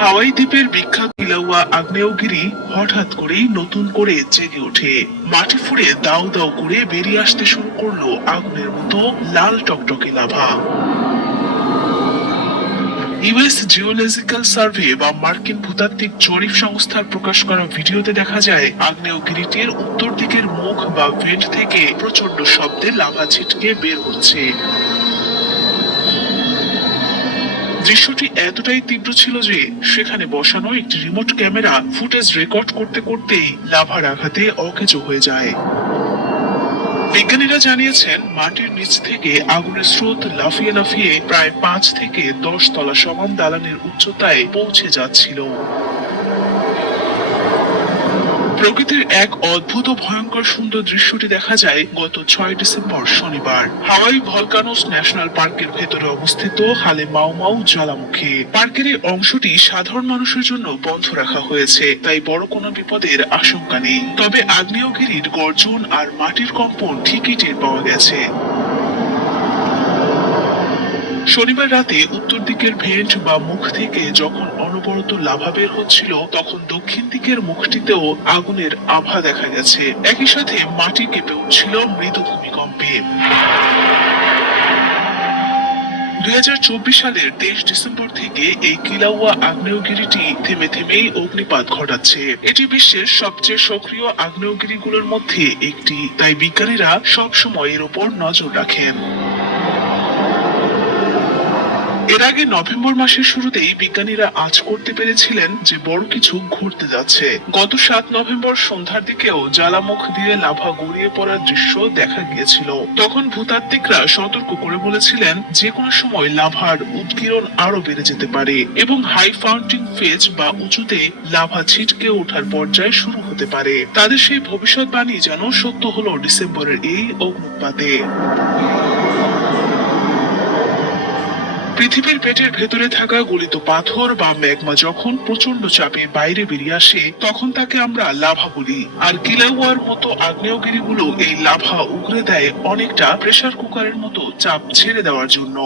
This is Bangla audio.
হাওয়াই দ্বীপের বিখ্যাত কিলাউয়া আগ্নেয়গিরি হঠাৎ করেই নতুন করে জেগে ওঠে। মাটি ফুঁড়ে দাউ দাউ করে বেরিয়ে আসতে শুরু করলো আগুনের মতো লাল টকটকে লাভা। ইউএস জিওলজিক্যাল সার্ভে বা মার্কিন ভূতাত্ত্বিক জরিপ সংস্থার প্রকাশ করা ভিডিওতে দেখা যায় আগ্নেয়গিরিটির উত্তর দিকের মুখ বা ভেন্ট থেকে প্রচন্ড শব্দে লাভা ছিটকে বের হচ্ছে। দৃশ্যটি এতটাই তীব্র ছিল যে সেখানে বসানো একটি রিমোট ক্যামেরা ফুটেজ রেকর্ড করতে করতেই লাভার আঘাতে অকেজো হয়ে যায়। বিজ্ঞানীরা জানিয়েছেন মাটির নিচ থেকে আগুনের স্রোত লাফিয়ে লাফিয়ে প্রায় 5 থেকে 10 তলা সমান দালানের উচ্চতায় পৌঁছে যাচ্ছিল। প্রকৃতির এক অদ্ভুত ভয়ঙ্কর সুন্দর দৃশ্যটি দেখা যায় গত 6 ডিসেম্বর শনিবার হাওয়াই ভলকানোস ন্যাশনাল পার্কের ভেতরে অবস্থিত হালে মাউ মাউ জ্বালামুখী। পার্কের এই অংশটি সাধারণ মানুষের জন্য বন্ধ রাখা হয়েছে, তাই বড় কোনো বিপদের আশঙ্কা নেই। তবে আগ্নেয়গিরির গর্জন আর মাটির কম্পন ঠিকই টের পাওয়া গেছে। শনিবার রাতে উত্তর দিকের ভেন্ট বা মুখ থেকে যখন অনবরত লাভা বের হচ্ছিল, তখন দক্ষিণ দিকের মুখটিতেও আগুনের আভা দেখা গেছে। একই সাথে মাটি কেঁপে উঠছিল মৃদু ভূমিকম্পে। 2024 সালের 23 ডিসেম্বর থেকে এই কিলাউয়া আগ্নেয়গিরিটি থেমে থেমেই অগ্নিপাত ঘটাচ্ছে। এটি বিশ্বের সবচেয়ে সক্রিয় আগ্নেয়গিরিগুলোর মধ্যে একটি, তাই বিজ্ঞানীরা সবসময় এর উপর নজর রাখেন। এর আগে নভেম্বর মাসের শুরুতেই বিজ্ঞানীরা আঁচ করতে পেরেছিলেন যে বড় কিছু ঘটতে যাচ্ছে। গত 7 নভেম্বর সন্ধ্যার দিকেও জ্বালামুখ দিয়ে লাভা গড়িয়ে পড়ার দৃশ্য দেখা গিয়েছিল। তখন ভূতাত্ত্বিকরা সতর্ক করে বলেছিলেন যে কোনো সময় লাভার উৎকীর্ণ আরো বেড়ে যেতে পারে এবং হাই ফাউন্টিং ফেজ বা উঁচুতে লাভা ছিটকে ওঠার পর্যায়ে শুরু হতে পারে। তাদের সেই ভবিষ্যৎবাণী যেন সত্য হলো ডিসেম্বরের এই অগ্নুৎপাতে। পৃথিবীর পেটের ভেতরে থাকা গলিত পাথর বা ম্যাগমা যখন প্রচন্ড চাপে বাইরে বেরিয়ে আসে, তখন তাকে আমরা লাভা বলি। আর কিলাউয়ার মতো আগ্নেয়গিরিগুলো এই লাভা উগরে দেয় অনেকটা প্রেসার কুকারের মতো চাপ ছেড়ে দেওয়ার জন্য।